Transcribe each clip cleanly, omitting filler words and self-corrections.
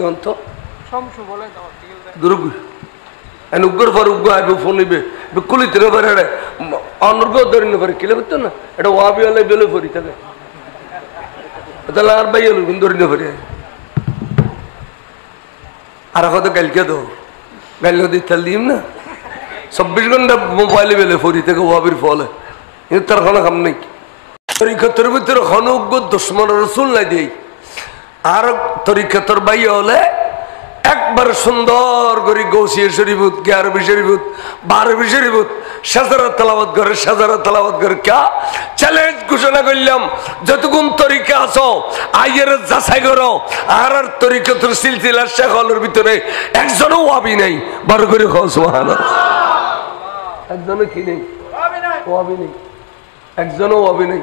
দেন তো দুর্গ এন উগ্র পর উগ্র আইবে ফোন নিবে কুলিতে পারে অনর্গ ধরে নিতে পারে কিলে করতো না এটা ওয়াবি হলে বেলে পড়ি থাকে তাহলে আর ভাই হলো ধরে নিতে পারে আর কত গালকে দো গাল দিতে দিম না 24 ঘন্টা মোবাইলে বেলে পড়ি থেকে ওয়াবির ফলে কিন্তু তার কোনো কাম নেই তরিকতের ভিতরে অনুজ্ঞ দুশ্মন রসুল নাই দেই আর তরিকতর ভাই হলে একবার সুন্দর করে গৌসিয়া শরীফুত গ্যারবি শরীফুত বারবি শরীফুত সাজারা তেলাওয়াত করে কা চ্যালেঞ্জ ঘোষণা করলাম যতক্ষণ তরিকা আছো আইয়ের যাচাই করো আর তরিকতর সিলসিলার শেখলের ভিতরে একজনও ওয়াবি নাই বার করে খাও সুবহানাল্লাহ একজনও কি নেই ওয়াবি নেই একজনও ওয়াবি নেই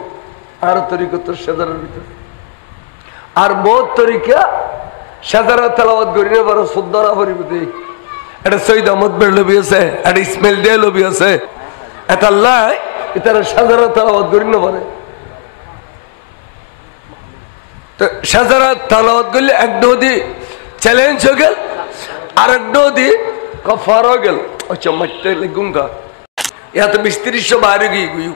আর তরিকতর সাজারার ভিতরে আর বহুত তরিকা সাজারা তেলাওয়াত করি না বড় সুন্দরা পরিবর্তে এটা সৈয়দ আহমদ বের লবি আছে এটা ইসমাইল দে লবি আছে এটা আল্লাহ এটার সাজারা তেলাওয়াত করি না পারে তো সাজারা তেলাওয়াত করলে এক নদী চ্যালেঞ্জ হয়ে গেল আর এক নদী কফার হয়ে গেল আচ্ছা মারতে লেগুঙ্গা ইয়া তো 20-30 বাইরে গিয়ে গুই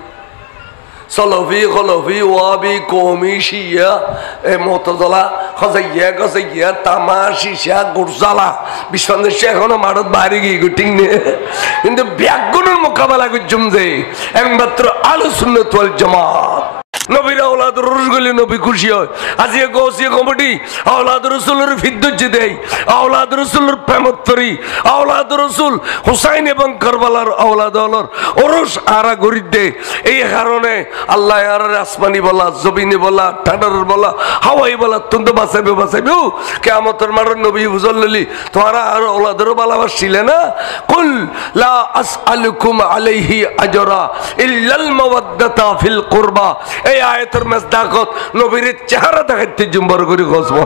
সলফি খলফি ওয়াবি কৌমি শিয়া মতজলা খজাইয়া তামা শিশা গুরজালা বিশ্বনাথ এখনো মারত বাইরে গিয়ে ঠিক নেই কিন্তু ব্যাগুনের মোকাবেলা করছুম যে একমাত্র আহলে সুন্নাত ওয়াল জামাত নবীর আওলাদ রসুল নবী খুশি হয় আজিয়া গৌসিয়া কমিটি আওলাদ রসুলের ফিদ্দুজ্জি দেয় আওলাদ রসুলের প্রেমত্তরি আওলাদ রসুল হুসাইন এবং কারবালার আওলাদ হলর ওরস আরা গরিব দে এই কারণে আল্লাহ আর আসমানি বলা জমিনে বলা ঠাডার বলা হাওয়াই বলা তুমি বাঁচাইবে কিয়ামতের মাঠের নবী বুঝলি তোমারা আর আওলাদেরও ভালোবাসছিলে না কুল লা আসআলুকুম আলাইহি আজরা ইল্লাল মাওয়াদ্দাতা ফিল কুরবা এই আয়াতের মাসদাকত নবীর চেহারা দেখাইতে জুম্বার করে গসব